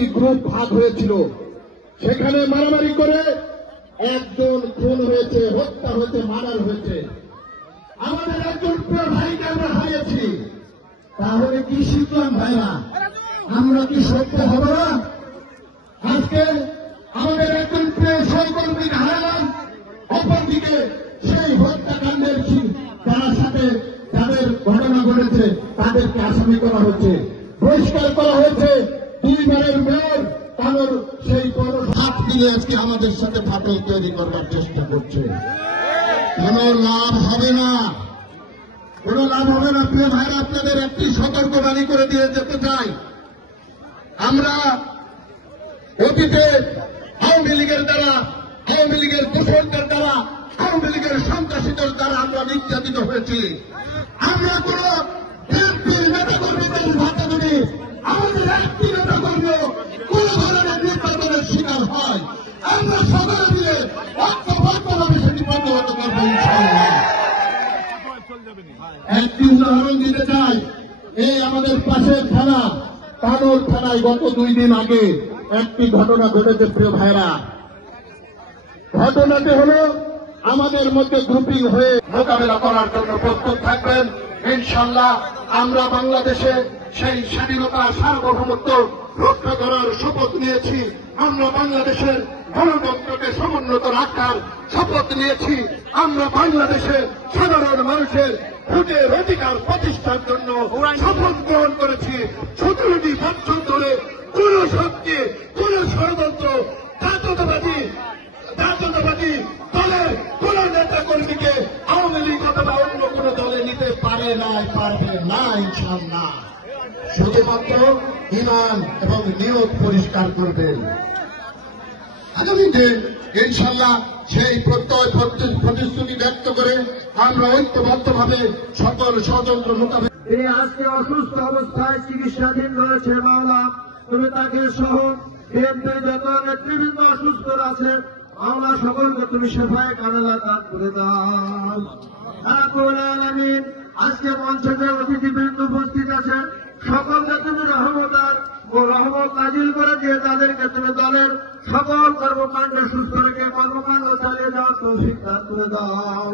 দুটি গ্রুপ ভাগ হয়েছিল। সেখানে মারামারি করে একজন খুন হয়েছে, হত্যা হয়েছে, মার্ডার হয়েছে। আমাদের একজন প্রিয় ভাইকে আমরা হারিয়েছি। তাহলে কি শিখলাম ভাইরা? আমরা কি সত্য হব না? আজকে আমাদের একজন প্রিয় সহকর্মীকে হারালাম, অপরদিকে সেই হত্যাকাণ্ডের যার সাথে যাদের ঘটনা ঘটেছে তাদেরকে আসামি করা হচ্ছে, বহিষ্কার করা হয়েছে। দুইবারের মেয়র তাদের সেই হাত দিয়ে আজকে আমাদের সাথে ফাটল তৈরি করবার চেষ্টা করছে। কোন লাভ হবে না, কোন লাভ হবে না। প্রিয় ভাইরা, আপনাদের একটি সতর্কবাণী করে দিয়ে যেতে চাই। আমরা অতীতে আওয়ামী লীগের দ্বারা, আওয়ামী লীগের দোষরদের দ্বারা, আওয়ামী লীগের সন্ত্রাসীদের দ্বারা আমরা নির্যাতিত হয়েছি। আমরা কোন বিএনপির নেতাকর্মীদের হাতে যদি আমাদের একটি নেতাকর্মীও কোন ধরনের নির্যাতনের শিকার হয়, আমরা সকলে মিলে ঐক্যবদ্ধভাবে সেটি প্রতিহত করব ইনশাআল্লাহ। একটি উদাহরণ দিতে চাই। এই আমাদের পাশের থানা কানর থানায় গত 2 দিন আগে একটি ঘটনা ঘটেছে। প্রিয় ভাইরা, ঘটনাটি হল আমাদের মধ্যে গ্রুপিং হয়ে মোকাবেলা করার জন্য প্রস্তুত থাকবেন ইনশাআল্লাহ। আমরা বাংলাদেশে সেই স্বাধীনতা সার্বভৌমত্ব রক্ষা করার শপথ নিয়েছি। আমরা বাংলাদেশের গণতন্ত্রকে সমুন্নত রাখার শপথ নিয়েছি। আমরা বাংলাদেশে সাধারণ মানুষের ভোটের অধিকার প্রতিষ্ঠার জন্য শপথ গ্রহণ করেছি। 17টি বছর ধরে কোন শক্তি, কোন ষড়যন্ত্র, জাতীয়তাবাদী দলের কোন নেতা কর্মীকে আওয়ামী লীগ অথবা অন্য কোন দলে নিতে পারে নাই, পারবে না ইনশাআল্লাহ। শুধুমাত্র ঈমান এবং নিয়ত পরিষ্কার করবেন। আগামী দিন ইনশাআল্লাহ সেই প্রত্যয় প্রতিশ্রুতি ব্যক্ত করে আমরা ঐক্যবদ্ধভাবে সকল ষড়যন্ত্র মোকাবেলা। তিনি আজকে অসুস্থ অবস্থায় চিকিৎসাধীন রয়েছে। মাওলা, তুমি তাকে সহ বিএনপির যত নেতৃবৃন্দ অসুস্থ আছে, মাওলা সকলকে তুমি শেফায়ে কামেলা দান করে দাও। রাব্বুল আলামিন, আজকে মঞ্চে যে অতিথিবৃন্দ উপস্থিত আছে সকলকে তুমি রহমত নাজিল করে দিয়ে তাদেরকে তুমি দলের সকল কর্মকাণ্ডে সুস্থ রেখে কর্মকাণ্ড চালিয়ে যাওয়ার তৌফিক দান করে দাও।